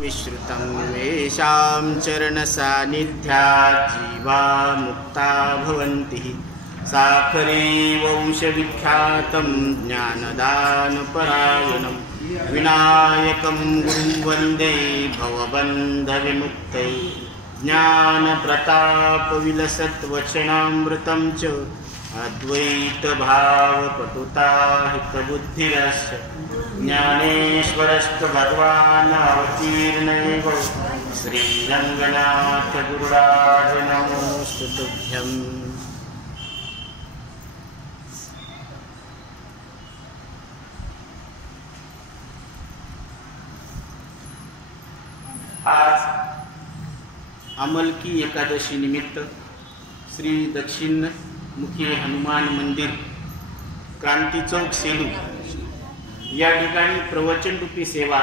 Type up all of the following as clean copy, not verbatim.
विश्रुतं येषां चरणसान्निध्यात् जीवा मुक्ता भवन्ति। साखरे वंशविख्यातं ज्ञानदानपरायणं विनायकं गुरुं वन्दे भवबन्धविमुक्तये। ज्ञानप्रतापविलसद्वचनामृतं च अद्वैतभावपटुताहितबुद्धिरस्य ज्ञानेश्वरस्तु भगवान् अवतीर्णैव श्रीरङ्गनाथ गुरुराज नमोऽस्तु तुभ्यम्। आज अमल की एकादशी निमित्त श्री दक्षिण मुखी हनुमान मंदिर क्रांती चौक सेलू या ठिकाणी प्रवचन रूपी सेवा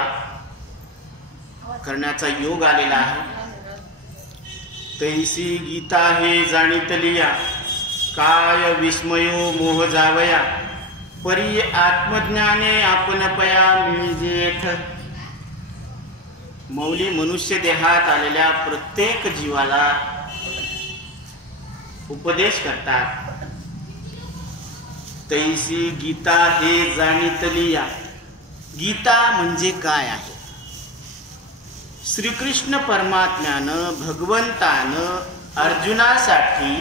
करण्याचा योग आलेला आहे। तैसी गीता हे जाणितलिया काय विस्मयो मोह जावया परी आत्मज्ञाने आपण पया मिळजेथ। मौली मनुष्य देहात आलेल्या प्रत्येक जीवाला उपदेश करतात। तैसी गीता हे जाणितलिया, गीता म्हणजे काय आहे? श्रीकृष्ण परमात्म्यानं भगवंतानं अर्जुनासाठी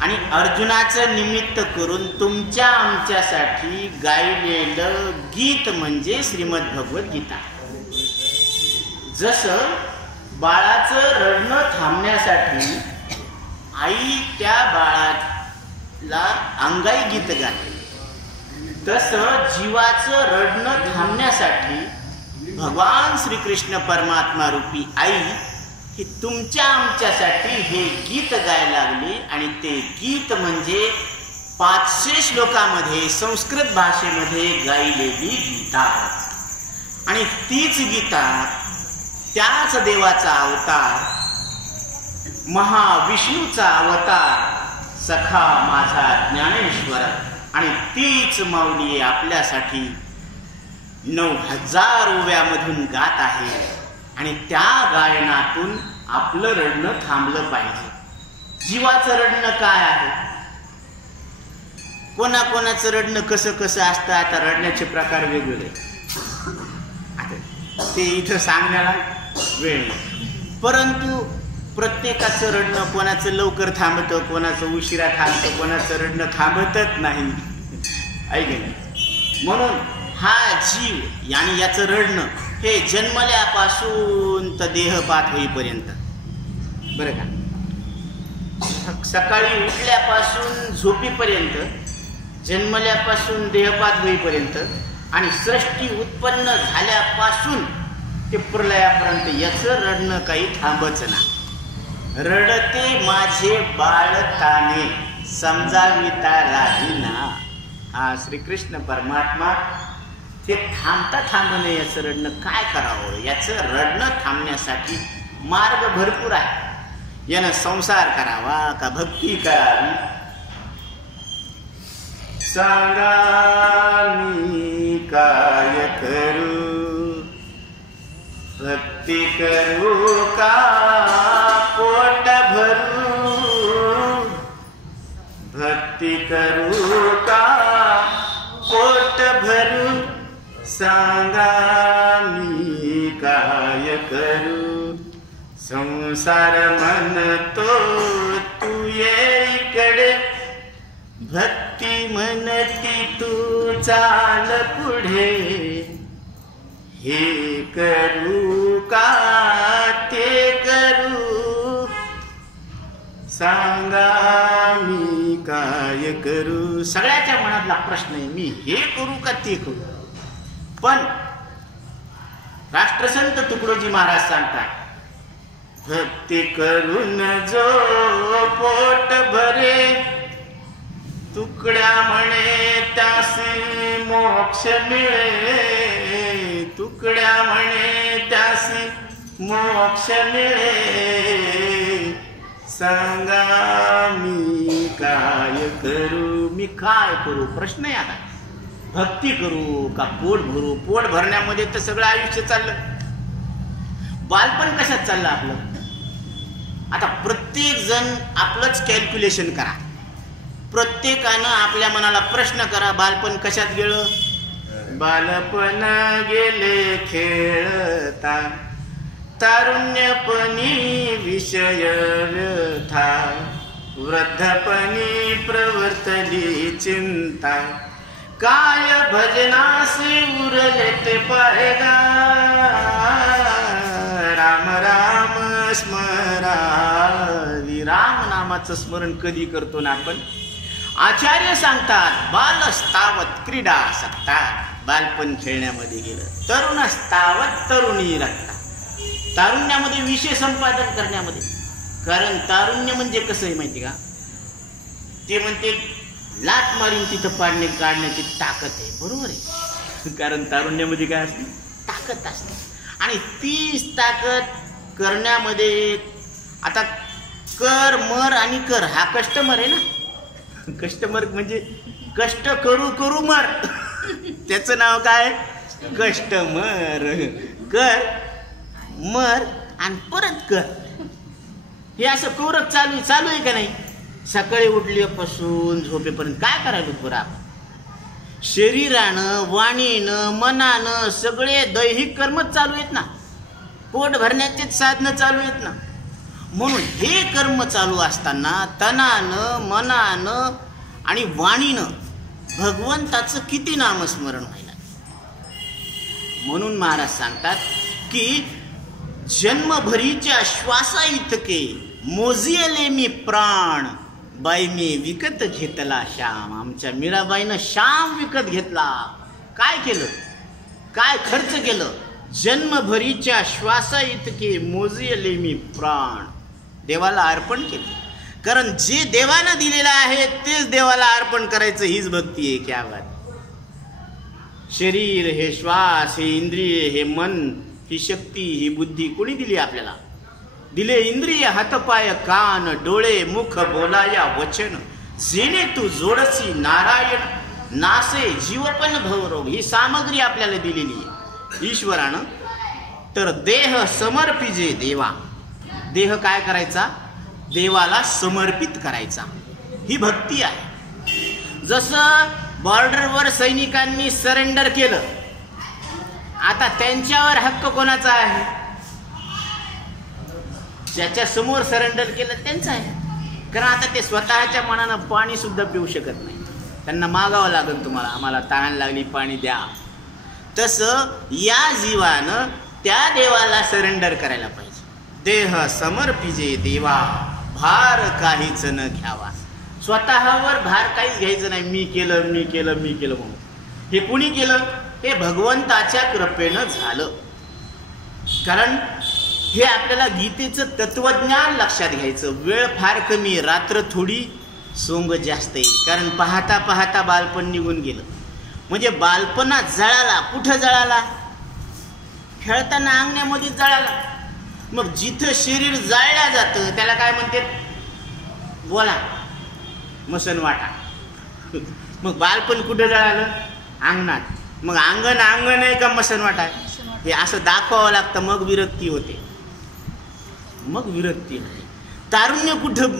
आणि अर्जुनाचं निमित्त करून तुमच्या आमच्यासाठी गायलेलं गीत म्हणजे श्रीमद भगवत गीता। जसं बाळाचं रडणं थांबण्यासाठी आई त्या बाळाला अंगाई गीत गाते, तसं जीवाचं रडणं थांबण्यासाठी भगवान श्रीकृष्ण परमात्मा रूपी आई ही तुमच्या आमच्यासाठी हे गीत गायला लागली। आणि ते गीत म्हणजे 500 श्लोकामध्ये संस्कृत भाषेमध्ये गायलेली गीता। आणि तीच गीता त्याच देवाचा अवतार महाविष्णूचा अवतार सखा माझा ज्ञानेश्वर, आणि तीच माऊली आपल्यासाठी 9000 ओव्यामधून गात आहे। आणि त्या गायनातून आपलं रडणं थांबलं पाहिजे। जीवाचं रडणं काय आहे? कोणाकोणाचं रडणं कसं कसं असतं? आता रडण्याचे प्रकार वेगवेगळे, आता ते इथं सांगण्याला वेळ नाही, परंतु प्रत्येकाचं रडणं कोणाचं लवकर थांबतं, कोणाचं उशिरा थांबतं, कोणाचं रडणं थांबतच नाही, ऐक ना। म्हणून हा जीव आणि याचं रडणं हे जन्मल्यापासून तर देहपात होईपर्यंत, बरं का, सकाळी उठल्यापासून झोपीपर्यंत, जन्मल्यापासून देहपात होईपर्यंत आणि सृष्टी उत्पन्न झाल्यापासून ते प्रलयापर्यंत याचं रडणं काही थांबच ना। रडते माझे बाळ ताने समजाविता राहीना। हा श्रीकृष्ण परमात्मा ते थांबता थांबणे याचं रडणं काय करावं? याचं रडणं थांबण्यासाठी मार्ग भरपूर आहे। यानं संसार करावा का भक्ती करावी? सांगा मी काय करू, भक्ती करू का पोट भरू, भक्ती करू का पोट भरू, सांगा मी काय करू? संसार म्हणतो तू ये इकडे, भक्ती म्हणती तू चाल पुढे, हे करू का ते करू, सांगा मी काय करू? सगळ्याच्या मनातला प्रश्न आहे, मी हे करू का ते करू? पण राष्ट्रसंत तुकडोजी महाराज सांगतात, भक्ती करून जो पोट भरे, तुकड्या म्हणे त्यासी मोक्ष मिळे, तुकड्या म्हणे त्यासी मोक्ष मिळे, सांगा मी काय करू? मी काय करू? प्रश्न आहे आता। भक्ती करू का पोट भरू? पोट भरण्यामध्ये तर सगळं आयुष्य चाललं. बालपण कशात चाललं आपलं? आता प्रत्येक जण आपलंच कॅल्क्युलेशन करा. प्रत्येकानं आपल्या मनाला प्रश्न करा, बालपण कशात गेलं? बालपण गेले खेळता, तारुण्यपणी विषय व्यथा, वृद्धपणी प्रवर्तली चिंता, काय भजनासी उरले ते पायगा, राम राम स्मरावी. राम नामाचं स्मरण कधी करतो ना आपण? आचार्य सांगतात बालस्तावत क्रीडा सक्ता, बालपण खेळण्यामध्ये गेलं. तरुणस्तावत तरुणी रक्ता, तारुण्यामध्ये विषय संपादन करण्यामध्ये. कारण तारुण्य म्हणजे कसं आहे माहिती का? ते म्हणते लाट मारीन तिथं पाडणे काढण्याची ताकद आहे. बरोबर आहे, कारण तारुण्यामध्ये काय असते? ताकद असते. आणि तीच ताकद करण्यामध्ये आता कर मर आणि कर हा कस्टमर आहे ना. कस्टमर म्हणजे कष्ट करू करू मर, त्याचं नाव काय? कस्टमर. कर मर आणि परत कर, हे असं कोरक चालू आहे का नाही? सकाळी उठल्यापासून झोपेपर्यंत काय करायला बरं आपण? शरीरानं वाणीनं मनानं सगळे दैहिक कर्मच चालू आहेत ना, पोट भरण्याचे साधनं चालू आहेत ना. म्हणून हे कर्म चालू असताना तनानं मनानं आणि वाणीनं भगवंताचं किती नामस्मरण व्हायला. म्हणून महाराज सांगतात की जन्मभरीच्या श्वासा इतके मोजियले मी प्राण, बाई मी विकत घेतला श्याम. आमच्या मीराबाईनं श्याम विकत घेतला. काय केलं? काय खर्च केलं? जन्मभरीच्या श्वासा इतके मोजियले मी प्राण, देवाला अर्पण केलं. कारण जे देवानं दिलेलं आहे तेच देवाला अर्पण करायचं, हीच भक्ती आहे. क्या बात! शरीर हे श्वास, हे इंद्रिय, हे मन, ही शक्ती, ही बुद्धी कोणी दिली आपल्याला? दिले इंद्रिय हातपाय कान डोळे मुख बोलाया वचन, जेणे तू जोडसी नारायण नासे जीवपण भवरोग. ही सामग्री आपल्याला दिलेली आहे ईश्वरानं. तर देह समर्पिजे देवा, देह काय करायचा? देवाला समर्पित करायचा. ही भक्ती आहे. जसं बॉर्डरवर सैनिकांनी सरेंडर केलं, आता त्यांच्यावर हक्क कोणाचा आहे? ज्याच्या समोर सरेंडर केलं त्यांचा आहे. कारण आता ते स्वतःच्या मनानं पाणी सुद्धा पिऊ शकत नाही, त्यांना मागावं लागेल, तुम्हाला आम्हाला तहान लागली पाणी द्या. तसं या जीवानं त्या देवाला सरेंडर करायला पाहिजे. देह समर्पिजे देवा, भार काहीच न घ्यावा. स्वतःवर भार काहीच घ्यायचं नाही. मी केलं मी केलं मी केलं म्हणून. हे कुणी केलं? हे भगवंताच्या कृपेनं झालं. कारण हे आपल्याला गीतेचं तत्वज्ञान लक्षात घ्यायचं. वेळ फार कमी, रात्र थोडी, सोंग जास्त आहे. कारण पाहता पाहता बालपण निघून गेलं. म्हणजे बालपणात जळाला. कुठं जळाला? खेळताना अंगण्यामध्ये जळाला. मग जिथं शरीर जाळलं जातं त्याला काय म्हणते? बोला, मसन वाटा. मग बालपण कुठं जळालं? अंगणात. मग अंगण आहे का मसन वाटा? हे असं दाखवावं लागतं, मग विरक्ती होते. मग विरक्ती नाही. तारुण्य कुठं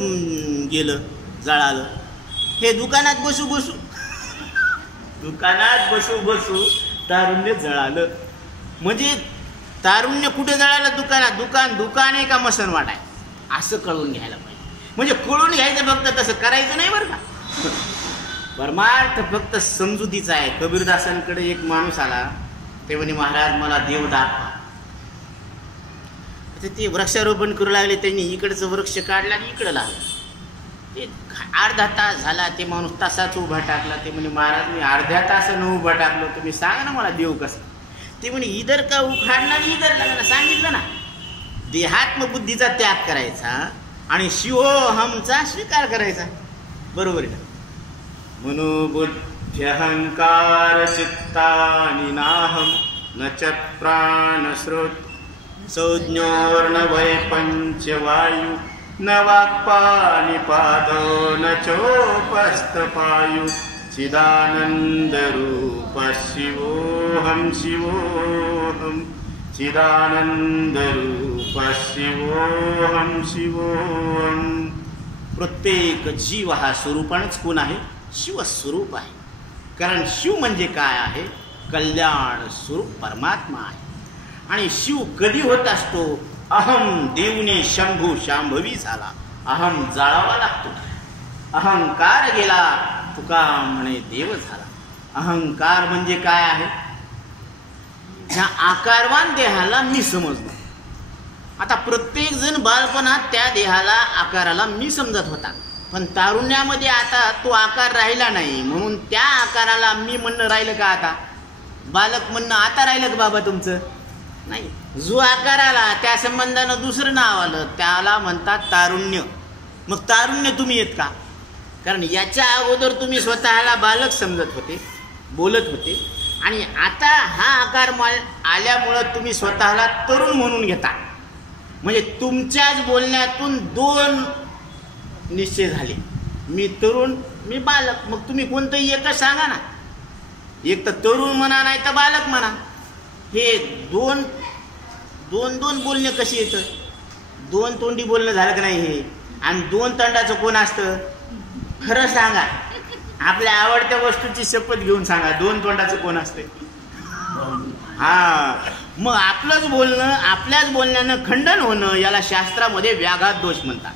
गेलं? जळालं. हे दुकानात बसू बसू तारुण्य जळालं. म्हणजे तारुण्य कुठे जळालं? दुकानात. दुकान आहे का मसन वाट आहे? असं कळून घ्यायला पाहिजे. म्हणजे कळून घ्यायचं, फक्त तसं करायचं नाही बरं का. परमार्थ फक्त समजुतीचा आहे. कबीरदासांकडे एक माणूस आला, ते म्हणे महाराज मला देव दाखवा. ते वृक्षारोपण करू लागले. त्यांनी इकडचं वृक्ष काढला आणि इकडं लागलं. ते अर्धा तास झाला, ते माणूस तासाच उभा टाकला. ते म्हणे महाराज मी अर्ध्या तासानं उभा टाकलो, तुम्ही सांगा ना मला देव कसं. ते म्हणे इधर का उखाडणार, इधर लागला. सांगितलं ना, देहात्म बुद्धीचा त्याग करायचा आणि शिवोहमचा स्वीकार करायचा. बरोबर आहे ना. मनोबुद्धी अहंकार चित्तानि नाहम न च प्राणश्रुत संज्ञोर्न वै पंचवायु न वाक्पाणिपादो न चोपस्थपायु चिदानंद रूप शिवोहम शिवोहम चिदानंदरूप शिवोहम शिवोहम. प्रत्येक जीव हा स्वरूपानेच कोण आहे? शिवस्वरूप आहे. कारण शिव म्हणजे काय आहे? कल्याण स्वरूप परमात्मा आहे. आणि शिव कधी होत असतो? अहम देवनी शंभू शांभवी झाला. अहम जाळावा लागतो. अहंकार गेला तुका म्हणे देव झाला. अहंकार म्हणजे काय आहे? ह्या आकारवान देहाला मी समजलो. आता प्रत्येक जण बालपणात त्या देहाला आकाराला मी समजत होता, पण तारुण्यामध्ये आता तो आकार राहिला नाही, म्हणून त्या आकाराला मी म्हणणं राहिलं का? आता बालक म्हणणं आता राहिलं का बाबा तुमचं? नाही. जो आकार आला त्या संबंधानं दुसरं नाव आलं, त्याला म्हणतात तारुण्य. मग तारुण्य तुम्ही येत का? कारण याच्या अगोदर तुम्ही स्वतःला बालक समजत होते, बोलत होते, आणि आता हा आकार आल्यामुळं तुम्ही स्वतःला तरुण म्हणून घेता. म्हणजे तुमच्याच बोलण्यातून दोन निश्चय झाले, मी तरुण, मी बालक. मग तुम्ही कोणतंही एकच सांगा ना. एक तर तरुण म्हणा, नाही तर बालक म्हणा. हे दोन दोन दोन बोलणे कशी येतं? दोन तोंडी बोलणं झालं का नाही हे? आणि दोन तोंडाचं कोण असतं? खरं सांगा, आपल्या आवडत्या वस्तूची शपथ घेऊन सांगा, दोन तोंडाचं कोण असते? हा. मग आपलंच बोलणं, आपल्याच बोलण्यानं खंडन होणं, याला शास्त्रामध्ये व्याघात दोष म्हणतात.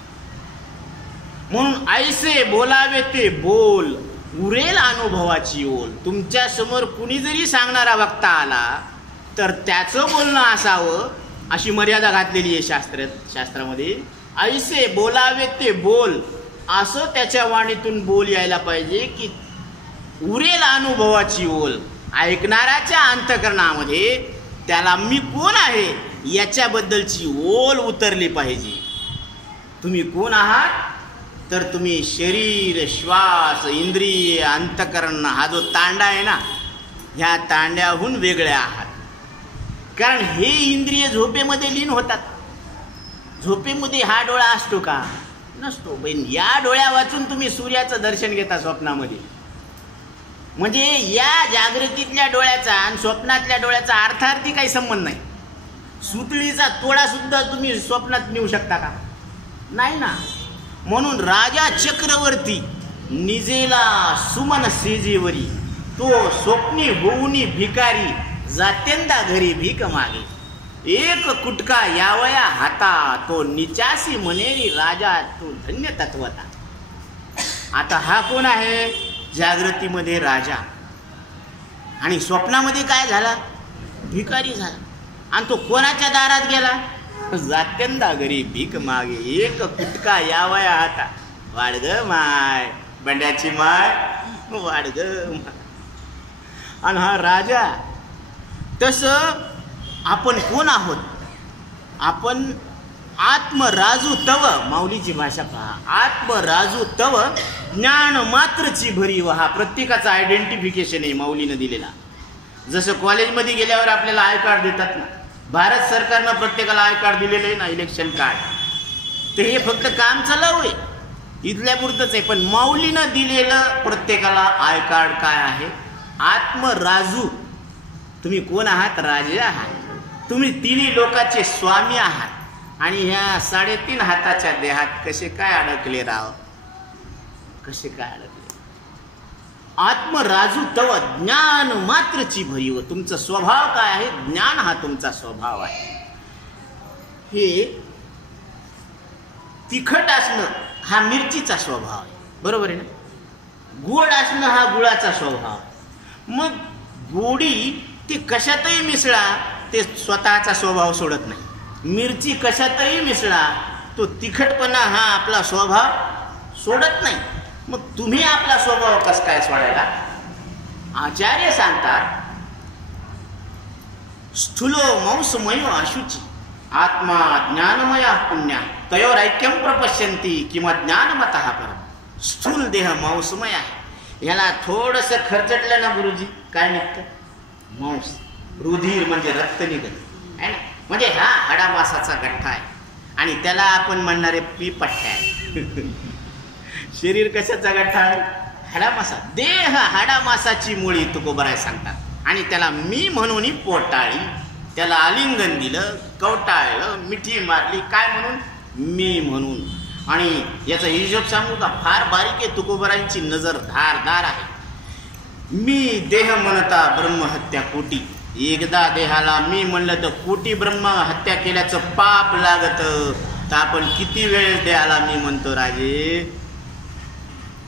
म्हणून ऐसे बोलावे ते बोल, उरेल अनुभवाची ओल. तुमच्या समोर कुणी जरी सांगणारा वक्ता आला तर त्याचं बोलणं असावं, अशी मर्यादा घातलेली आहे शास्त्रामध्ये. ऐसे बोलावे ते बोल, असं त्याच्या वाणीतून बोल यायला पाहिजे की उरेल अनुभवाची ओल. ऐकणाऱ्याच्या अंतःकरणामध्ये त्याला मी कोण आहे याच्याबद्दलची ओल उतरली पाहिजे. तुम्ही कोण आहात? तर तुम्ही शरीर, श्वास, इंद्रिय, अंतःकरण, हा जो तांडा आहे ना, ह्या तांड्याहून वेगळे आहात. कारण हे इंद्रिय झोपेमध्ये लीन होतात. झोपेमध्ये हा डोळा असतो का? नसतो. पण या डोळ्या वाचून तुम्ही सूर्याचं दर्शन घेता स्वप्नामध्ये. म्हणजे या जागृतीतल्या डोळ्याचा आणि स्वप्नातल्या डोळ्याचा अर्थार्थी काही संबंध नाही. सुतळीचा तोडा सुद्धा तुम्ही स्वप्नात नेऊ शकता का? नाही ना. म्हणून राजा चक्रवर्ती निजेला सुमन सेजेवरी, तो स्वप्नी होऊनी भिकारी, जातेंदा घरी भीक मागे. एक कुटका यावया हाता, तो निचासी मनेरी राजा, तो धन्य तत्वता. आता हा कोण आहे? जागृतीमध्ये राजा, आणि स्वप्नामध्ये काय झाला? भिकारी झाला. आणि तो कोणाच्या दारात गेला? जात्यंदा घरी भीक मागे. एक कुटका यावया हाता, वाढग माय, बंड्याची माय, वाढग माय. आणि हा राजा. तसं आपण कोण आहोत? आपण आत्मराजू तव, माऊलीची भाषा पहा, आत्मराजू तव ज्ञान मात्रची भरी. व हा प्रत्येकाचा आयडेंटिफिकेशन आहे माऊलीनं दिलेला. जसं कॉलेजमध्ये गेल्यावर आपल्याला आय कार्ड देतात ना, भारत सरकारनं प्रत्येकाला आय कार्ड दिलेलं आहे ना, इलेक्शन कार्ड. तर हे फक्त काम चालू आहे, इथल्या पुरतंच आहे. पण माऊलीनं दिलेलं प्रत्येकाला आय कार्ड काय आहे? आत्मराजू. तुम्ही कोण आहात? राजे आहात. तुम्ही तिन्ही लोकांचे स्वामी आहात. आणि ह्या 3.5 हाताच्या देहात कसे काय अडकले राव? कसे काय अडकले? आत्मराजू तव ज्ञान मात्रची भरीव. तुमचा स्वभाव काय आहे? ज्ञान हा तुमचा स्वभाव आहे. हे तिखट असणं हा मिरचीचा स्वभाव आहे, बरोबर आहे ना? गोड असणं हा गुळाचा स्वभाव. मग गोडी ती कशातही मिसळा, ते स्वतःचा स्वभाव सोडत नाही. मिरची कशातही मिसळा, तो तिखटपणा हा आपला स्वभाव सोडत नाही. मग तुम्ही आपला स्वभाव कस काय सोडायला? आचार्य सांगतात, स्थूलो मांसमयो अशुची, आत्मा ज्ञानमया पुण्या, तयोर ऐक्यम प्रपश्यंती किंवा ज्ञानमतः परम. स्थूल देह मांसमय आहे. ह्याला थोडस खर्चटलं ना गुरुजी, काय निघतं? मांस. रुधिर म्हणजे रक्त निघत आहे ना. म्हणजे हा हाडामासाचा गठ्ठा आहे, आणि त्याला आपण म्हणणारे पीपट्ट्या आहे. शरीर कशाचा गठ्ठा आहे? हाडामासा. देह हाडामासाची मुळी तुकोबराय सांगतात, आणि त्याला मी म्हणून पोटाळी. त्याला आलिंगन दिलं, कवटाळलं, मिठी मारली, काय म्हणून? मी म्हणून. आणि याचा हिशोब सांगू का? फार बारीक आहे. तुकोबरांची नजर धारदार आहे. मी देह म्हणता ब्रह्महत्या कोटी. एकदा देहाला मी म्हणलं तर कोटी ब्रह्म हत्या केल्याचं पाप लागत. तर आपण किती वेळ देहाला मी म्हणतो राजे?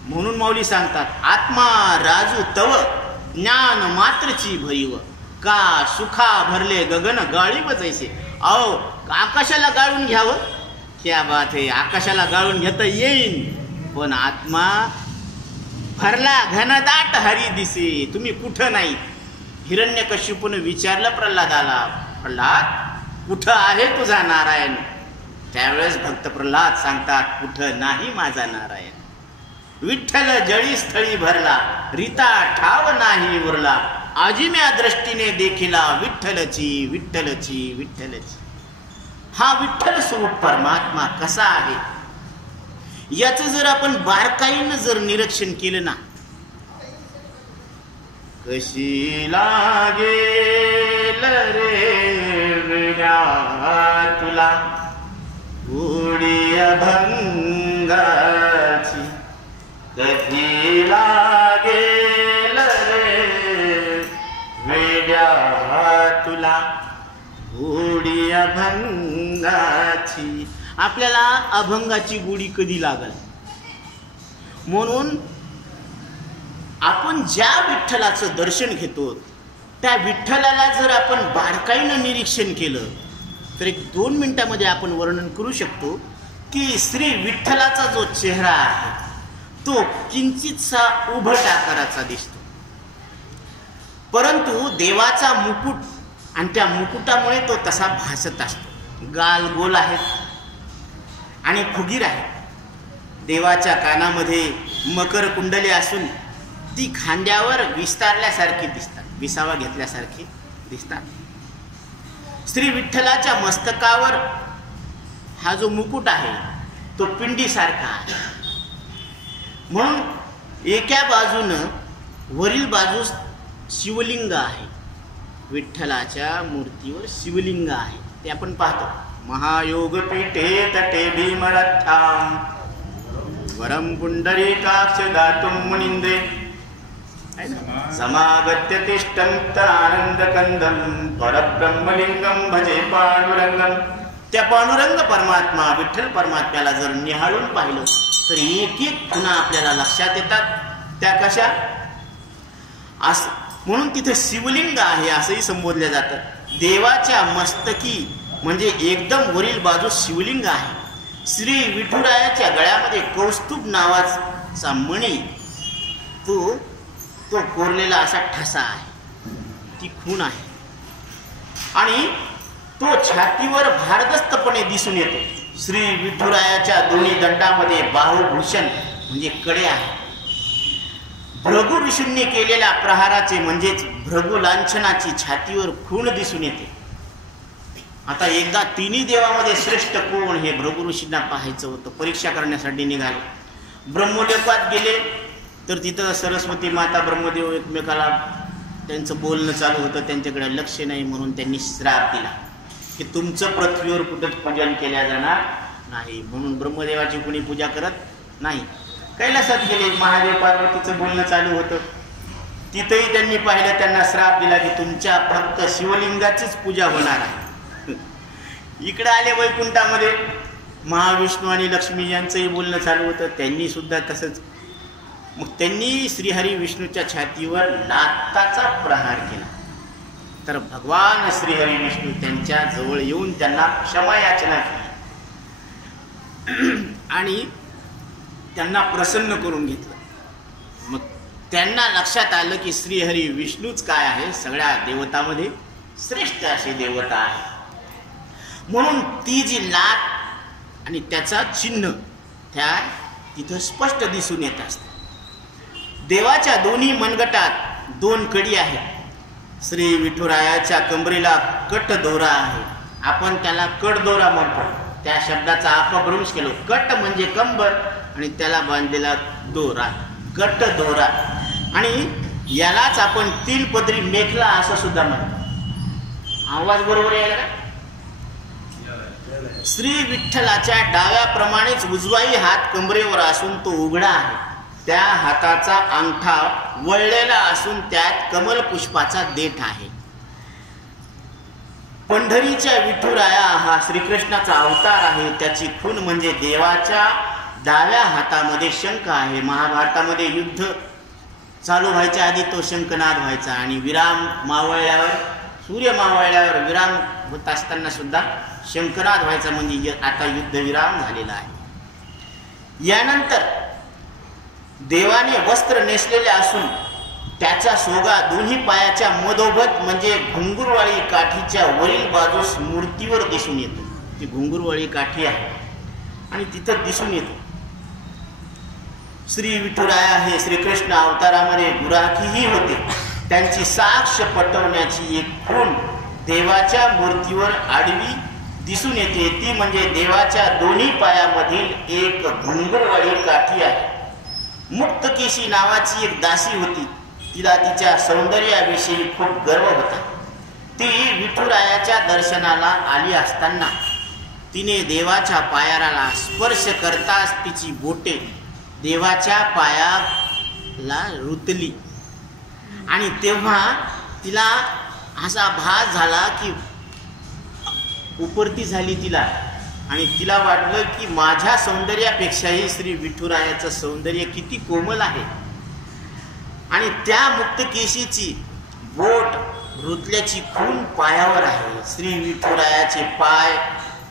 म्हणून माऊली सांगतात, आत्मा राजू तव ज्ञान मात्रची भरीव, का सुखा भरले गगन गाळीव जैसे. अहो, आकाशाला गाळून घ्यावं? क्या बात आहे, आकाशाला गाळून घेता येईन, पण आत्मा भरला घनदाट हरी दिसे. तुम्ही कुठं नाही. हिरण्यकश्यपूने विचारलं प्रल्हादाला, प्रल्हाद कुठं आहे तुझा नारायण? त्यावेळेस भक्त प्रल्हाद सांगतात, कुठं नाही माझा नारायण. विठ्ठल जळी स्थळी भरला, रीता ठाव नाही उरला, आजिम्या दृष्टीने देखिला विठ्ठलची विठ्ठलची विठ्ठलची. हा विठ्ठल स्वरूप परमात्मा कसा आहे याचं जर आपण बारकाईनं जर निरीक्षण केलं ना, कशी लागेल रे वेड्या तुला उडी अभंगाची, कशी लागेल रे वेड्या तुला गोडी अभंगाची. आपल्याला अभंगाची गोडी कधी लागल? म्हणून आपण ज्या विठ्ठलाचं दर्शन घेतो त्या विठ्ठलाला जर आपण बारकाईनं निरीक्षण केलं तर 1-2 मिनिटामध्ये आपण वर्णन करू शकतो की श्री विठ्ठलाचा जो चेहरा आहे तो किंचितसा उभट आकाराचा दिसतो, परंतु देवाचा मुकुट आणि त्या मुकुटामुळे तो तसा भासत असतो. गाल गोल आहेत आणि फुगीर आहे. देवाच्या कानामध्ये मकर कुंडले असून ती खांद्यावर विस्तारल्यासारखी दिसतात, विसावा घेतल्यासारखी दिसतात. श्री विठ्ठलाच्या मस्तकावर हा जो मुकुट आहे तो पिंडीसारखा आहे. म्हणून एका बाजूनं वरील बाजूस शिवलिंग आहे. विठ्ठलाच्या मूर्तीवर शिवलिंग आहे, ते आपण पाहतो. महायोग पीठे तटे भीमरथाम वरम पुंडरीकाक्ष दातुम मुनिंद्रे समागत्य तिष्ठन्त आनंदकंदम परब्रह्मलिंगम भजे पांडुरंगम. त्या पांडुरंग परमात्मा विठ्ठल परमात्म्याला जर निहाळून पाहिलं तर एक एक पुन्हा आपल्याला लक्षात येतात. त्या कशा? असं म्हणून तिथे शिवलिंग आहे असंही संबोधलं जातं. देवाच्या मस्तकी म्हणजे एकदम वरील बाजूस शिवलिंग आहे. श्री विठुरायाच्या गळ्यामध्ये कौस्तुभ नावाचा मणी तो कोरलेला असा ठसा आहे, ती खूण आहे आणि तो छातीवर भारदस्तपणे दिसून येतो. श्री विठुरायाच्या दोन्ही दंडामध्ये बाहुभूषण म्हणजे कडे आहे. भृगु ऋषींनी केलेल्या प्रहाराचे म्हणजेच भृगु लांछनाची छातीवर खूण दिसून येते. आता एकदा तिन्ही देवामध्ये श्रेष्ठ कोण हे भृगु ऋषींना पाहायचं होतं. परीक्षा करण्यासाठी निघाले. ब्रह्मलोकात गेले तर तिथं सरस्वती माता ब्रह्मदेव एकमेकाला त्यांचं बोलणं चालू होतं. त्यांच्याकडे लक्ष नाही म्हणून त्यांनी श्राप दिला की तुमचं पृथ्वीवर कुठंच पूजन केल्या जाणार नाही. म्हणून ब्रह्मदेवाची कुणी पूजा करत नाही. कैलासात गेले. महादेव पार्वतीचं बोलणं चालू होतं. तिथंही त्यांनी पाहिलं, त्यांना श्राप दिला की तुमच्या फक्त शिवलिंगाचीच पूजा होणार आहे. इकडे आले वैकुंठामध्ये. महाविष्णू आणि लक्ष्मी यांचंही बोलणं चालू होतं. त्यांनी सुद्धा तसंच. मग त्यांनी श्रीहरी विष्णूच्या छातीवर लाथाचा प्रहार केला. तर भगवान श्रीहरी विष्णू त्यांच्या जवळ येऊन त्यांना क्षमा याचना केली आणि त्यांना प्रसन्न करून घेतलं. मग त्यांना लक्षात आलं की श्रीहरी विष्णूच काय आहे, सगळ्या देवतामध्ये श्रेष्ठ अशी देवता आहे. म्हणून ती जी लाट आणि त्याचा चिन्ह त्या तिथं स्पष्ट दिसून येत असते. देवाच्या दोन्ही मनगटात 2 कडी आहेत. श्री विठुरायाच्या कमरेला कट दोरा आहे. आपण त्याला कट दोरा म्हणतो. त्या शब्दाचा अपभ्रंश केलो. कट म्हणजे कंबर आणि त्याला बांधलेला दोरा, कट दोरा. आणि यालाच आपण 3 पदरी मेखला असं सुद्धा म्हणतो. आवाज बरोबर यायला का? श्री विठ्ठलाच्या डाव्याप्रमाणेच उजवाही हात कमरेवर असून तो उघडा आहे. त्या हाताचा अंगठा वळलेला असून त्यात कमल पुष्पाचा देठ आहे. पंढरीच्या विठुराया हा श्रीकृष्णाचा अवतार आहे. त्याची खून म्हणजे देवाच्या डाव्या हातामध्ये शंख आहे. महाभारतामध्ये युद्ध चालू व्हायच्या आधी तो शंखनाद व्हायचा आणि विराम मावळल्यावर, सूर्य मावळल्यावर विराम होत असताना सुद्धा शंखनाद व्हायचा, म्हणजे आता युद्ध विराम झालेला आहे. यानंतर देवाने वस्त्र नेसलेले असून त्याचा सोगा दोन्ही पायाच्या मधोमध म्हणजे घुंगुरवाळी काठीच्या वरील बाजूस मूर्तीवर दिसून येतो. ती घुंगुरवाळी काठी आहे आणि तिथं दिसून येतो. श्री विठुराया हे श्रीकृष्ण अवतारामध्ये गुराखीही होते. त्यांची साक्ष पटवण्याची एक खूण देवाच्या मूर्तीवर आडवी दिसून येते. ती म्हणजे देवाच्या दोन्ही पायामधील एक घुंगुरवाळी काठी आहे. मुक्तकेशी नावाची एक दासी होती. तिला तिच्या सौंदर्याविषयी खूप गर्व होता. ती विठुरायाच्या दर्शनाला आली असताना तिने देवाच्या पायाला स्पर्श करताच तिची बोटे देवाच्या पायाला रुतली आणि तेव्हा तिला असा भास झाला की उपरती झाली तिला, आणि तिला वाटलं की माझ्या सौंदर्यापेक्षाही श्री विठुरायाचं सौंदर्य किती कोमल आहे. आणि त्या मुक्तकेशीची बोट रुतल्याची खूण पायावर आहे. श्री विठुरायाचे पाय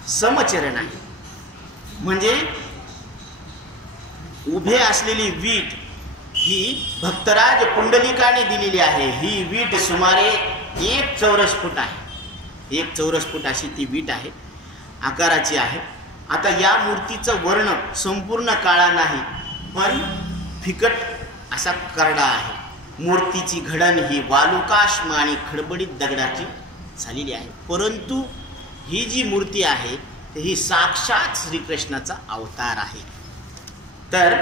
समचरण आहे, म्हणजे उभे असलेली वीट ही भक्तराज पुंडलिकाने दिलेली आहे. ही वीट सुमारे 1 चौरस फूट आहे. 1 चौरस फूट अशी ती वीट आहे, आकाराची आहे. आता या मूर्तीचं वर्ण संपूर्ण काळा नाही, पण फिकट असा करडा आहे. मूर्तीची घडण ही वालुकाश्म आणि खडबडीत दगडाची झालेली आहे. परंतु ही जी मूर्ती आहे ही साक्षात श्रीकृष्णाचा अवतार आहे. तर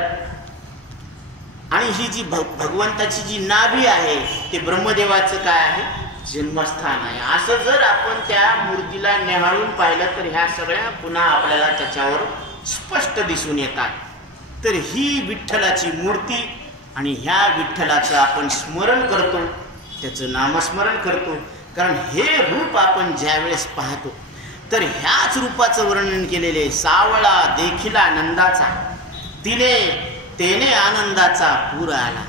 आणि ही जी भगवंताची जी नाभी आहे ते ब्रह्मदेवाचं काय आहे, जन्मस्थान आहे. असं जर आपण त्या मूर्तीला निहाळून पाहिलं तर ह्या सगळ्या पुन्हा आपल्याला त्याच्यावर स्पष्ट दिसून येतात. तर ही विठ्ठलाची मूर्ती आणि ह्या विठ्ठलाचं आपण स्मरण करतो, त्याचं नामस्मरण करतो. कारण हे रूप आपण ज्यावेळेस पाहतो तर ह्याच रूपाचं वर्णन केलेले सावळा देखिला नंदाचा, तेने आनंदाचा पूर आला.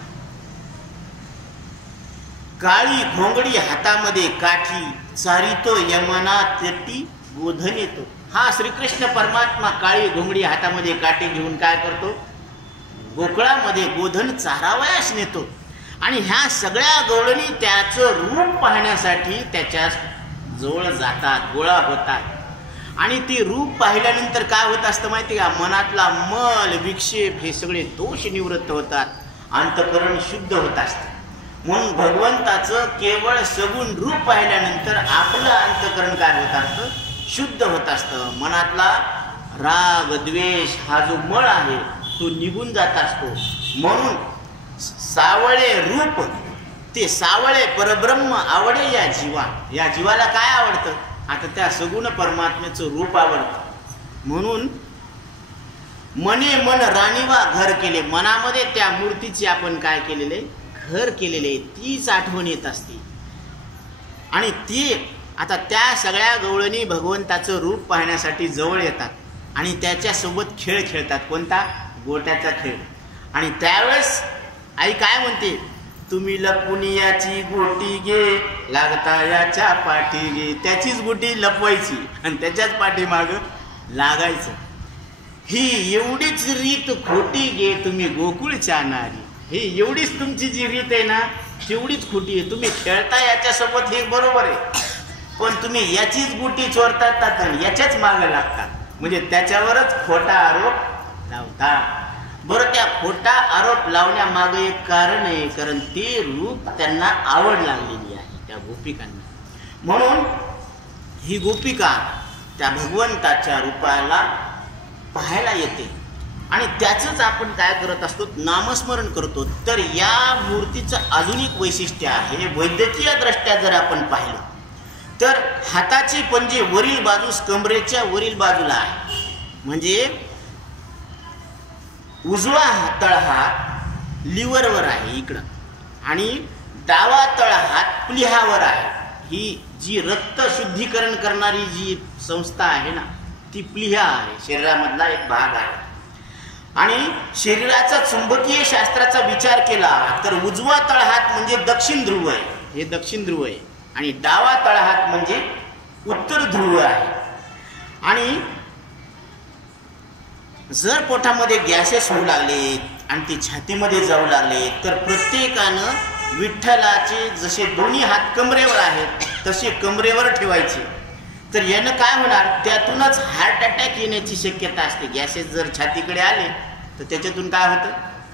काळी घोंगडी हातामध्ये काठी, चारितो यमना तटी गोधन येतो. हा श्रीकृष्ण परमात्मा काळी घोंगडी हातामध्ये काठी घेऊन काय करतो, गोकुळामध्ये गोधन चारावयास नेतो. आणि ह्या सगळ्या गवळणी त्याचं रूप पाहण्यासाठी त्याच्या जवळ जातात, गोळा होतात. आणि ते रूप पाहिल्यानंतर काय होत असतं माहिती का, मनातला मल विक्षेप हे सगळे दोष निवृत्त होतात, अंतःकरण शुद्ध होत असतं. म्हणून भगवंताचं केवळ सगुण रूप पाहिल्यानंतर आपलं अंतःकरण काय होत असतं, शुद्ध होत असतं. मनातला राग द्वेष हा जो मळ आहे तो निघून जात असतो. म्हणून सावळे रूप, ते सावळे परब्रह्म आवडे या जीवा. या जीवाला काय आवडतं, आता त्या सगुण परमात्म्याचं रूप आवडतं. म्हणून मने मन राणीवा घर केले, मनामध्ये त्या मूर्तीची आपण काय केलेले, घर केलेले, तीच आठवण येत असते. आणि ती आता त्या सगळ्या गवळणी भगवंताचं रूप पाहण्यासाठी जवळ येतात आणि त्याच्यासोबत खेळ खेळतात. कोणता, गोट्याचा खेळ. आणि त्यावेळेस आई काय म्हणते, तुम्ही लपून याची गोटी घे, लागता याच्या पाठी घे. त्याचीच गोटी लपवायची आणि त्याच्याच पाठीमाग लागायचं. ही एवढीच रीत खोटी घे तुम्ही गोकुळच्या नारी. ही एवढीच तुमची जी रीत आहे ना तेवढीच खोटी आहे. तुम्ही खेळता याच्यासोबत हे बरोबर आहे, पण तुम्ही याचीच गोटी चोरतात आणि याच्याच मागे लागतात, म्हणजे त्याच्यावरच खोटा आरोप लावतात. बरं, त्या खोटा आरोप लावण्यामागे एक कारण आहे, कारण ते रूप त्यांना आवड लागलेली आहे त्या गोपिकांना. म्हणून ही गोपिका त्या भगवंताच्या रूपाला पाहायला येते आणि त्याचंच आपण काय करत असतो, नामस्मरण करतो. तर या मूर्तीचं अजून एक वैशिष्ट्य आहे, वैद्यकीय दृष्ट्या जर आपण पाहिलं तर हाताचे पंजे वरील बाजूस कमरेच्या वरील बाजूला आहे, म्हणजे उजवा तळहात लिव्हरवर आहे इकडं, आणि डावा तळहात प्लीहावर आहे. ही जी रक्त शुद्धीकरण करणारी जी संस्था आहे ना, ती प्लीहा आहे, शरीरामधला एक भाग आहे. आणि शरीराचा चुंबकीय शास्त्राचा विचार केला तर उजवा तळहात म्हणजे दक्षिण ध्रुव आहे, हे दक्षिण ध्रुव आहे, आणि डावा तळहात म्हणजे उत्तर ध्रुव आहे. आणि जर पोटामध्ये गॅसेस होऊ लागले आणि ते छातीमध्ये जाऊ लागले तर प्रत्येकानं विठ्ठलाचे जसे दोन्ही हात कमरेवर आहेत तसे कमरेवर ठेवायचे. तर यानं काय होणार, त्यातूनच हार्ट अटॅक येण्याची शक्यता असते. गॅसेस जर छातीकडे आले तर त्याच्यातून काय होतं,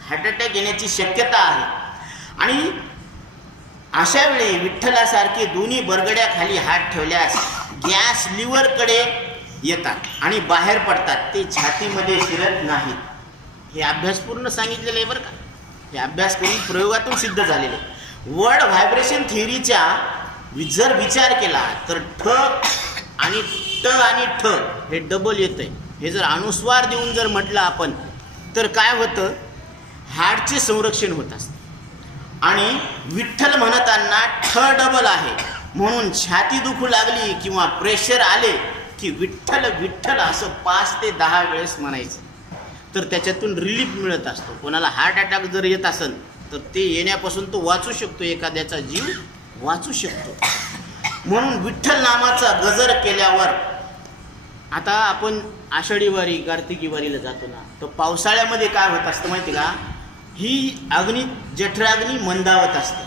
हार्ट अटॅक येण्याची शक्यता आहे. आणि अशा वेळी विठ्ठलासारखे दोन्ही बरगड्याखाली हात ठेवल्यास गॅस लिव्हरकडे येतात आणि बाहेर पडतात, ते छातीमध्ये शिरत नाहीत. हे अभ्यासपूर्ण सांगितलेलं आहे बरं का, हे अभ्यास करून प्रयोगातून सिद्ध झालेले. वर्ड व्हायब्रेशन थिअरीच्या जर विचार केला तर ठ आणि ट आणि ठ हे डबल येतंय. हे जर अनुस्वार देऊन जर म्हटलं आपण तर काय होतं, हार्टचे संरक्षण होत असते. आणि विठ्ठल म्हणताना ठ डबल आहे, म्हणून छाती दुखू लागली किंवा प्रेशर आले की विठ्ठल विठ्ठल असं 5 ते 10 वेळेस म्हणायचं, तर त्याच्यातून रिलीफ मिळत असतो. कोणाला हार्ट अटॅक जर येत असेल तर ते येण्यापासून तो वाचू शकतो, एखाद्याचा जीव वाचू शकतो. म्हणून विठ्ठल नामाचा गजर केल्यावर, आता आपण आषाढी वारी कार्तिकी वारीला जातो ना, तर पावसाळ्यामध्ये काय होत असतं माहिती का, ही अग्नी जठराग्नी मंदावत असते,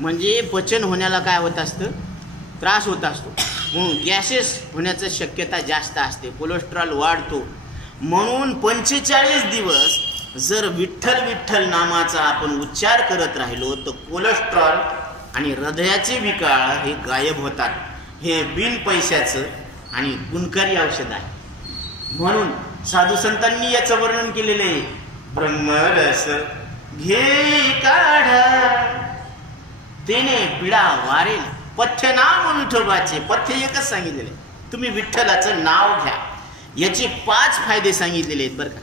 म्हणजे पचन होण्याला काय होत असतं, त्रास होत असतो. म्हणून गॅसेस होण्याची शक्यता जास्त असते, कोलेस्ट्रॉल वाढतो. म्हणून 45 दिवस जर विठ्ठल विठ्ठल नामाचा आपण उच्चार करत राहिलो तर कोलेस्ट्रॉल आणि हृदयाचे विकार हे गायब होतात. हे बिन पैशाचं आणि गुणकारी औषध आहे. म्हणून साधू संतांनी याचं वर्णन केलेलं आहे, ब्रह्मरस घे काढा तेने पिढा वारेल, पथ्य नाम विठोबाचे. पथ्य एकच सांगितलेले, तुम्ही विठ्ठलाचं नाव घ्या. याचे 5 फायदे सांगितलेले आहेत बरं का.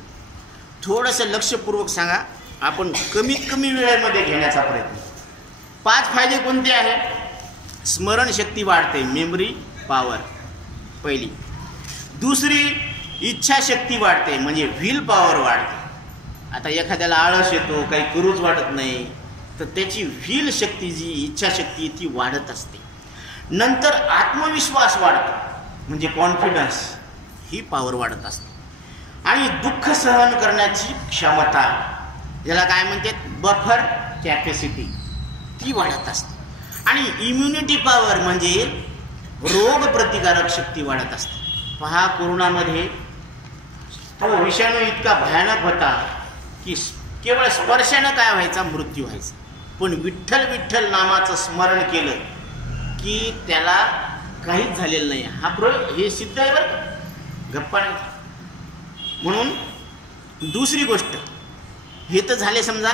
थोडंसं लक्षपूर्वक सांगा, आपण कमीत कमी वेळेमध्ये घेण्याचा प्रयत्न. 5 फायदे कोणते आहेत? स्मरणशक्ती वाढते, मेमरी पॉवर पहिली. दुसरी, इच्छाशक्ती वाढते, म्हणजे व्हील पॉवर वाढते. आता एखाद्याला आळस येतो, काही करूच वाटत नाही, तर त्याची व्हील शक्ती जी इच्छाशक्ती ती वाढत असते. नंतर आत्मविश्वास वाढतो, म्हणजे कॉन्फिडन्स, ही पॉवर वाढत असते. आणि दुःख सहन करण्याची क्षमता, ज्याला काय म्हणतात बफर कॅपॅसिटी, ती वाढत असते. आणि इम्युनिटी पॉवर म्हणजे रोग प्रतिकारक शक्ती वाढत असते. पहा, कोरोनामध्ये तो विषाणू इतका भयानक होता की केवळ स्पर्शानं काय व्हायचा, मृत्यू व्हायचा. पण विठ्ठल विठ्ठल नामाचं स्मरण केलं की त्याला काहीच झालेलं नाही. हा प्रयोग हे सिद्ध आहे बरं, गप्पा नाही. म्हणून दुसरी गोष्ट, हे तर झाले समजा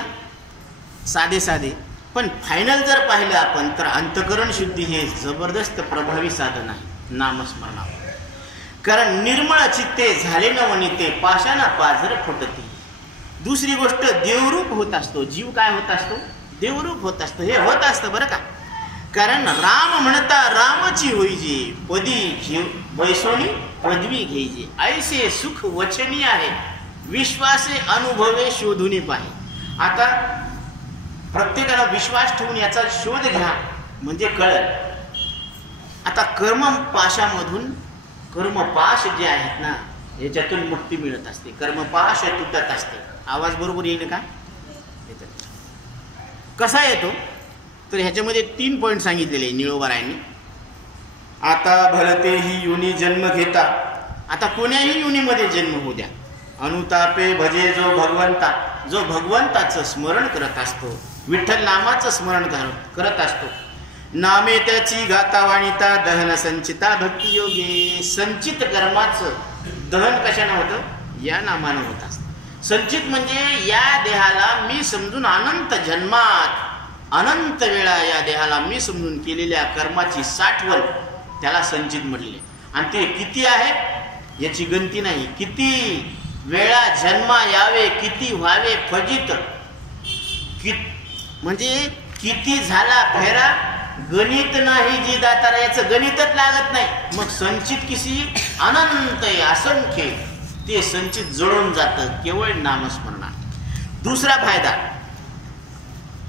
साधे साधे, पण फायनल जर पाहिलं आपण तर अंतकरण शुद्धी हे जबरदस्त प्रभावी साधन आहे नामस्मरणावर. कारण निर्मळ चित्ते झाले न वनिते, पाषाणा पाझर फुटती. दुसरी गोष्ट, देवरूप होत असतो. जीव काय होत असतो, देवरूप होत असतो. हे होत असतं बरं का. कारण राम म्हणता रामची होईजे, पदी घेऊ वैसोनी पदवी घ्यायची. ऐसे सुख वचनी आहे, विश्वासे अनुभवे शोधून पाहे. आता प्रत्येकाला विश्वास ठेवून याचा शोध घ्या म्हणजे कळल. आता कर्मपाशामधून, कर्मपाश जे आहेत ना, याच्यातून मुक्ती मिळत असते. कर्मपाश तुटत असते. आवाज बरोबर येईल का? कसा येतो तर ह्याच्यामध्ये 3 पॉईंट सांगितलेले निळोबारायांनी. आता भलते ही युनी जन्म घेता, आता कोण्याही युनीमध्ये जन्म होऊ द्या. अनुतापे भजे जो भगवंता, जो भगवंताचं स्मरण करत असतो, विठ्ठल नामाचं स्मरण करत असतो. नामे त्याची गाता वाणिता, दहन संचिता भक्ती योगे. संचित कर्माचं दहन कशानं होतं? या नामानं होत असतं. संचित म्हणजे या देहाला मी समजून अनंत जन्मात, अनंत वेळा या देहाला मी समजून केलेल्या कर्माची साठवण त्याला संचित म्हटले. आणि ते किती आहे याची गणती नाही. किती वेळा जन्मा यावे, किती व्हावे फजित, म्हणजे किती झाला फेरा, गणित नाही जी दातारा, याचं गणितच लागत नाही. मग संचित किसी अनंत आहे, असंख्य. ते संचित जळून जातं केवळ नामस्मरणात. दुसरा फायदा,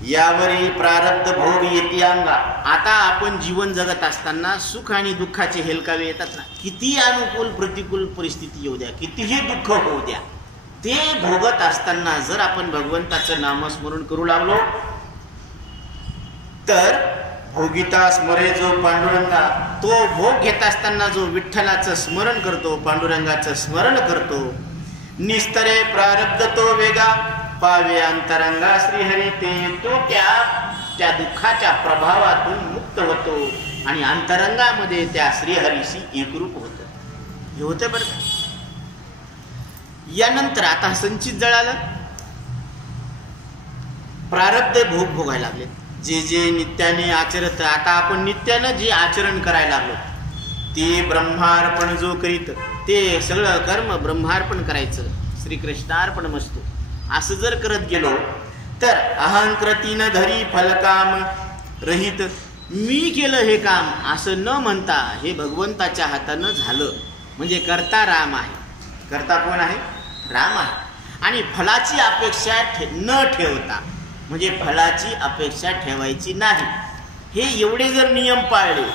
यावरी प्रारब्ध भोग येते अंगा. आता आपण जीवन जगत असताना सुख आणि दुःखाचे हेलकावे येतात ना, किती अनुकूल प्रतिकूल परिस्थिती येऊ द्या, कितीही दुःख होऊ द्या, ते भोगत असताना जर आपण भगवंताचं नामस्मरण करू लागलो तर भोगिता स्मरे जो पांडुरंगा, तो भोग घेत असताना जो विठ्ठलाचं स्मरण करतो, पांडुरंगाचं स्मरण करतो, निस्तरे प्रारब्ध तो वेगा, पावे अंतरंगा श्रीहरी, तो त्या दुःखाच्या प्रभावातून मुक्त होतो आणि अंतरंगामध्ये त्या श्रीहरीशी एकरूप होतो. हे होतं बरं का. यानंतर आता संचित जळालं, प्रारब्ध भोग भोगायला लागले. जे जे नित्याने आचरत, आता आपण नित्यानं जे आचरण करायला लागलो ते ब्रह्मार्पण जो करीत, ते सगळं कर्म ब्रह्मार्पण करायचं, श्रीकृष्णार्पण मस्तु असं जर करत गेलो तर अहंकृतीनं धरी फलकाम रहित, मी केलं हे काम असं न म्हणता हे भगवंताच्या हातानं झालं. म्हणजे करता राम आहे. करता कोण आहे? राम आहे. आणि फलाची अपेक्षा न ठेवता, म्हणजे फलाची अपेक्षा ठेवायची नाही. हे एवढे जर नियम पाळले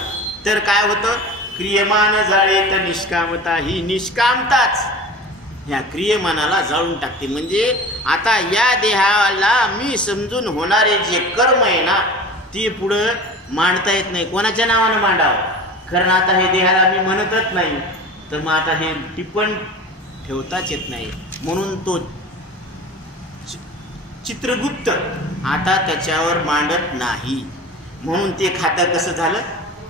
तर काय होतं? क्रियमान जाळे तर निष्कामता, ही निष्कामताच ह्या क्रियमानाला जाळून टाकते. म्हणजे आता या देहाला मी समजून होणारे जे कर्म आहे ना, ते पुढं मांडता येत नाही. कोणाच्या नावानं मांडावं? कारण आता हे देहाला मी म्हणतच नाही, तर मग आता हे टिप्पण ठेवताच येत नाही. म्हणून तो चित्रगुप्त आता त्याच्यावर मांडत नाही. म्हणून ते खातं कसं झालं?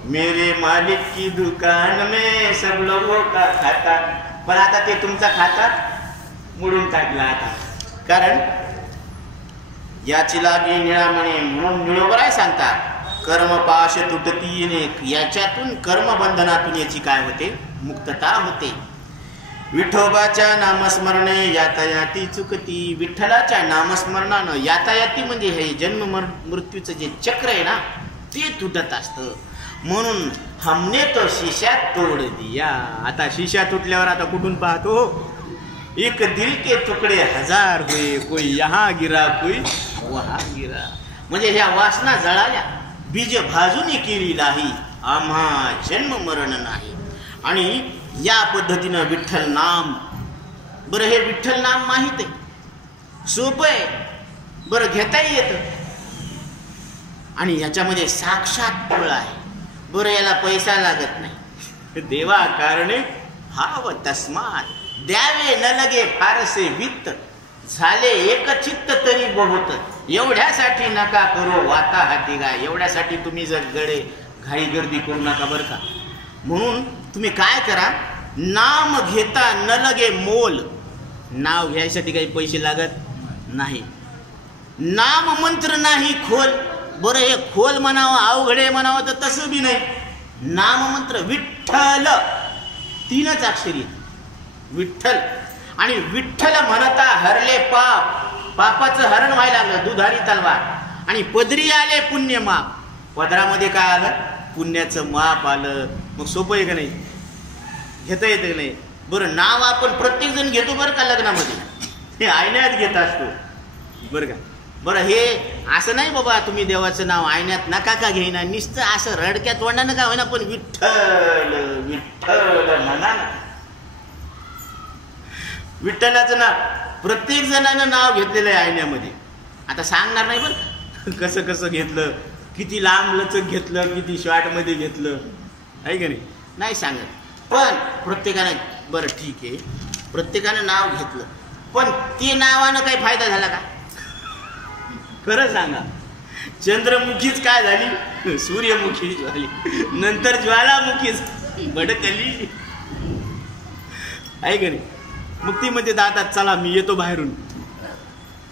मेरे मालिक की दुकान में सब लोगों का खाता. पण आता ते तुमचा खाता मोडून टाकला आता. कारण याची लागी निळामणे, म्हणून निळोबराय सांगतात कर्मपाश तुटतीने, याच्यातून कर्मबंधनातून याची काय होते? मुक्तता होते. विठोबाच्या नामस्मरणे यातायाती चुकती, विठ्ठलाच्या नामस्मरणानं यातायाती म्हणजे हे जन्म मृत्यूचं जे चक्र आहे ना, ते तुटत असतं. म्हणून हमने तो शीशा तोड दिया. आता शीशा तुटल्यावर आता कुठून पाहतो? एक दिल के तुकडे हजार हुए, कोई यहाँ गिरा कोई वहाँ गिरा. म्हणजे ह्या वासना जळाल्या, बीज भाजून केली नाही, आम्हा जन्म मरण नाही. आणि या पद्धतीनं विठ्ठल नाम, बरं हे विठ्ठल नाम माहित आहे, सोपं आहे, बरं घेताही येतं आणि याच्यामध्ये साक्षात फळ आहे. बरं याला पैसा लागत नाही. देवा कारणे हाव तस्मात, द्यावे न लगे फारसे वित्त, झाले एकचित्त तरी बहुत, एवढ्यासाठी नका करो वाता हाती गाय. एवढ्यासाठी तुम्ही जर घाई गर्दी करू नका बरं का. म्हणून तुम्ही काय करा, नाम घेता न लगे मोल. नाव घ्यायसाठी काही पैसे लागत नाही. नाम मंत्र नाही खोल. बरं हे खोल म्हणावं अवघडे म्हणावं तर तसं बी नाही. नाममंत्र विठ्ठल, 3च अक्षरी विठ्ठल. आणि विठ्ठल म्हणता हरले पाप, पापाचं हरण व्हायला लागलं, दुधारी तलवार. आणि पदरी आले पुण्य माप. पदरामध्ये काय आलं? पुण्याचं माप आलं. मग सोपं आहे का नाही? घेता येतं का नाही? बरं नाव आपण प्रत्येक जण घेतो बरं का लग्नामध्ये, हे आयण्यात घेत असतो बरं का. बरं हे असं नाही बाबा, तुम्ही देवाचं नाव आयण्यात नका का घेईना, नुसतं असं रडक्यात तोंडानं का होईना, पण विठ्ठल विठ्ठल म्हणा ना. विठ्ठलाचं नाव प्रत्येक जणानं नाव घेतलेलं आहे आयण्यामध्ये. आता सांगणार नाही बरं कसं कसं घेतलं, किती लांब लचक घेतलं, किती शॉर्टमध्ये घेतलं, आहे का नाही? नाही सांगत. पण प्रत्येकानं, बरं ठीक आहे, प्रत्येकानं नाव घेतलं, पण ते नावानं काही फायदा झाला का? खरं सांगा. चंद्रमुखीच काय झाली? सूर्यमुखी झाली, नंतर ज्वालामुखीच भडकली, आहे का नाही? मुक्तीमध्ये दातात चला मी येतो बाहेरून.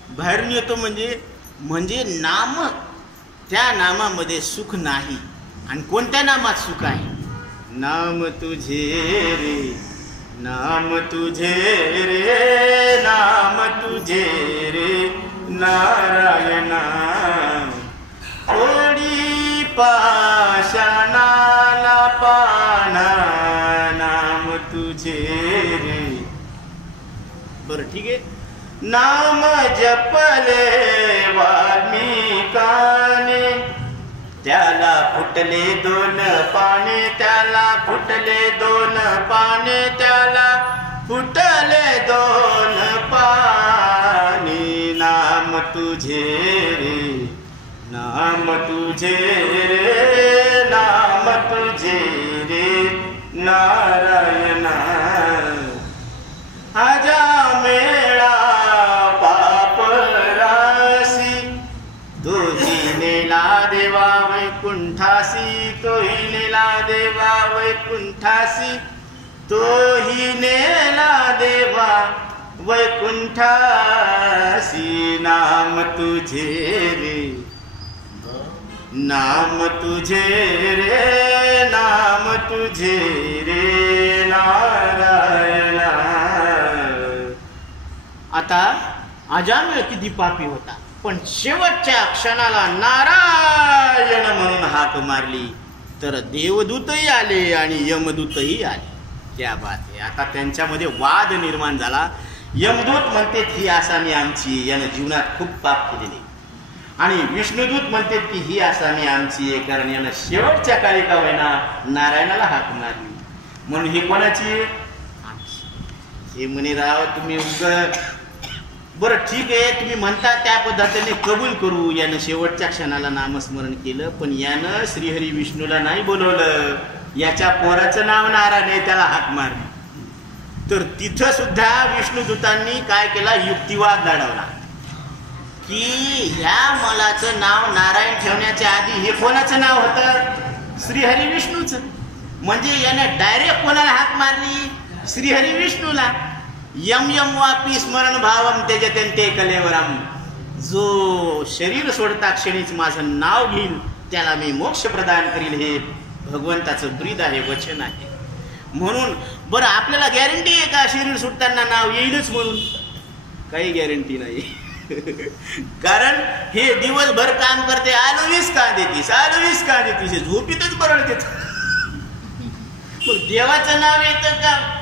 बाहेरून येतो म्हणजे नाम, त्या नामामध्ये सुख नाही. आणि कोणत्या नामात सुख आहे? नाम तुझे रे, नाम तुझे रे, नाम तुझे रे नारायणा. थोडी पाषाणाला पाना, नाम तुझे रे. बरं ठीक आहे. नाम जपले वाल्मिकाने, त्याला फुटले 2 पाने, त्याला फुटले 2 पाने, त्याला फुटले 2 पाने. नाम तुझे रे, नाम तुझे रे, नाम तुझे रे नारायणा. आजा मेळा पाप राशी, तोही नेला देवा वैकुंठासी, तोही नेला देवा वैकुंठासी, तोही नेला देवा वैकुंठासी. नाम तुझे रे, नाम तुझे रे, नाम तुझे रे नारायणा. आता अजामिळ किती पापी होता, पण शेवटच्या क्षणाला नारायण म्हणून हाक मारली तर देवदूतही आले आणि यमदूतही आले. क्या बात आहे. आता त्यांच्यामध्ये वाद निर्माण झाला. यमदूत म्हणते ही आसामी आमची, यानं जीवनात खूप पाप केलेले, आणि विष्णुदूत म्हणते की ही आसामी आमची आहे, कारण यानं शेवटच्या काळी का होईना नारायणाला हाक मारली. म्हणून ही कोणाची? आमची. हे म्हणे राव तुम्ही बरं ठीक आहे, तुम्ही म्हणता त्या पद्धतीने कबूल करू. यानं शेवटच्या क्षणाला नामस्मरण केलं, पण यानं श्रीहरी विष्णूला नाही बोलवलं. याच्या पोराचं नाव नारायण आहे, त्याला हाक मारली. तर तिथं सुद्धा विष्णुदूतांनी काय केला, युक्तिवाद लढवला की ह्या मलाचं नाव नारायण ठेवण्याच्या आधी हे कोणाचं नाव होतं? श्रीहरी विष्णूचं. म्हणजे याने डायरेक्ट कोणाला हाक मारली? श्रीहरी विष्णूला. यम यम वापी स्मरण भावम त्यजते कलेवरम. जो शरीर सोडता क्षणीच माझं नाव घेईल त्याला मी मोक्ष प्रदान करील. हे भगवंताचं ब्रीद आहे, वचन आहे. म्हणून बरं आपल्याला गॅरंटी आहे का शरीर सुटताना नाव येईलच म्हणून? काही गॅरंटी नाही. कारण हे दिवसभर काम करते, आलोवीस का देतीस, आलोवीस का देतीस, हे झोपीतच बरळते. मग देवाचं नाव येतं का?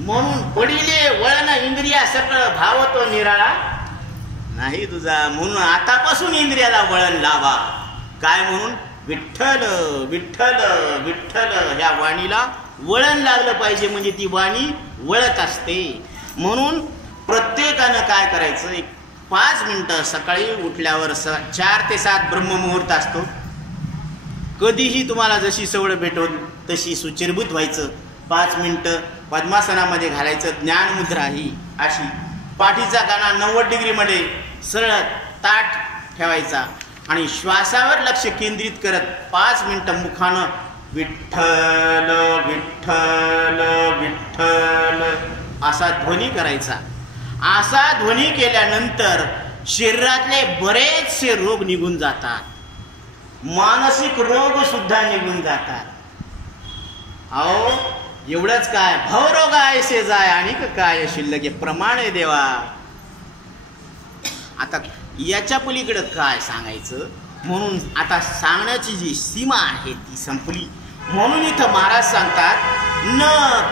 म्हणून पडिले वळण इंद्रिया सकळ भाव तो निराळा नाही तुझा. म्हणून आतापासून इंद्रियाला वळण लावा. काय म्हणून? विठ्ठल विठ्ठल विठ्ठल. ह्या वाणीला वळण लागलं पाहिजे, म्हणजे ती वाणी वळत असते. म्हणून प्रत्येकानं काय करायचं, 5 मिनिटं सकाळी उठल्यावर 4 ते 7 ब्रह्ममुहूर्त असतो. कधीही तुम्हाला जशी सवड भेटून तशी सुचिरभूत व्हायचं. 5 मिनिटं पद्मासनामध्ये घालायचं. ज्ञानमुद्रा ही अशी पाठीचा काना 90 डिग्रीमध्ये सरळ ताठ ठेवायचा आणि श्वासावर लक्ष केंद्रित करत 5 मिनिटं मुखानं विठ्ठल विठ्ठल विठ्ठल असा ध्वनी करायचा. असा ध्वनी केल्यानंतर शरीरातले बरेचसे रोग निघून जातात, मानसिक रोग सुद्धा निघून जातात. अहो एवढंच काय, भवरोग ऐसे जाय आणि काय शिल्लक प्रमाण आहे देवा. आता याच्या पलीकडे काय सांगायचं? म्हणून आता सांगण्याची जी सीमा आहे ती संपली. म्हणून इथं महाराज सांगतात, न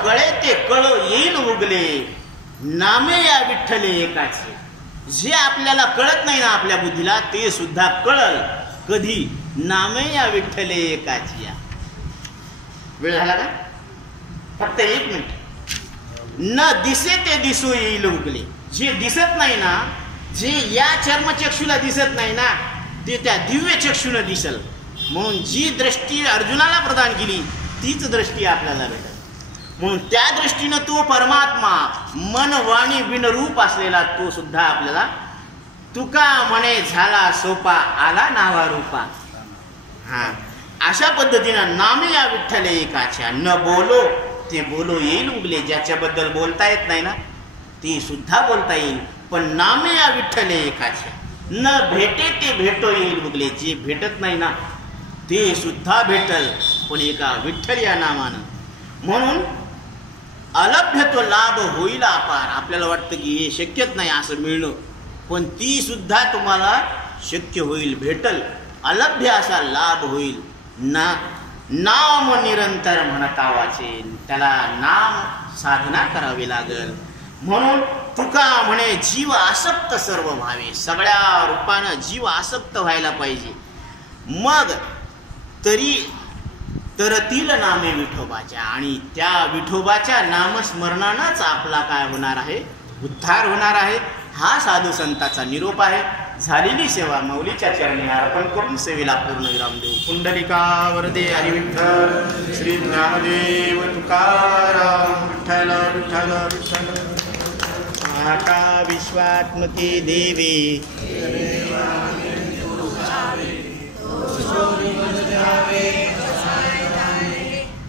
कळे ते कळ येईल उगले, नामे या विठ्ठले एकाचे. जे आपल्याला कळत नाही ना आपल्या बुद्धीला, ते सुद्धा कळल कधी? नामे या विठ्ठले एकाची. या वेळ झाला का? फक्त 1 मिनिट. न दिसे ते दिसू येईल उगले. जे दिसत नाही ना, जे या चर्मचक्षुला दिसत नाही ना, ते त्या दिव्य चक्षुनं दिसल. म्हणून जी दृष्टी अर्जुनाला प्रदान केली तीच दृष्टी आपल्याला भेटल. म्हणून त्या दृष्टीनं तो परमात्मा मन वाणी बिनरूप असलेला तो सुद्धा आपल्याला, तुका म्हणे झाला सोपा आला नावा रूपा. हा अशा पद्धतीनं नामे या विठ्ठले एकाच्या. न बोलो ते बोलो येईल उगले. ज्याच्याबद्दल बोलता येत नाही ना ते सुद्धा बोलता येईल. पण नामे या विठ्ठले एकाच्या. न भेटे ते भेटो येईल उगले. जे भेटत नाही ना ते सुद्धा भेटल. पण एका विठ्ठल या नामानं. म्हणून अलभ्य तो लाभ होईल अपार. आपल्याला वाटतं की हे शक्यच नाही असं मिळणं, पण ती सुद्धा तुम्हाला शक्य होईल, भेटल. अलभ्य असा लाभ होईल. नाम निरंतर म्हणता वाचेल, त्याला नाम साधना करावी लागल. म्हणून तुका म्हणे जीव आसक्त सर्व व्हावे. सगळ्या रूपानं जीव आसक्त व्हायला पाहिजे. मग तरी तरतील नामे विठोबाच्या, आणि त्या विठोबाच्या नामस्मरणानंच आपला काय होणार आहे, उद्धार होणार आहे. हा साधू संताचा निरोप आहे. झालेली सेवा माऊलीच्या चरणी अर्पण करून सेवेला पूर्ण विराम देऊ. पुंडलिका वरदे हरी विठ्ठल. श्री ज्ञानदेव तुकाराम. विठ्ठल विठ्ठल विठ्ठल. माता विश्वात्मकी देवी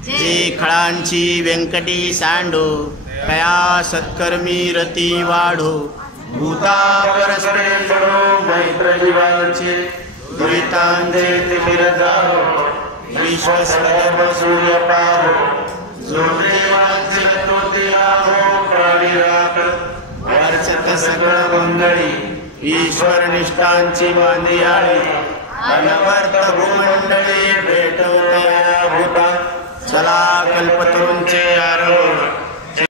जे खळांची व्यंकटी सांडो, तया सत्कर्मी रती वाढो. भूता परस्परे पडो, मैत्र जीवांचे दुरितांचे तिमिर जाओ. विश्वसर्व सूर्य पाहो, जो देवांचे तो ते आहो. प्राणी राख वारचत सगळ मंगळी, ईश्वर निष्ठांची मांदियाळी. अनवर्त भूमंडळी भेटवतया भूता. चला कल्पतरूंचे आरंभ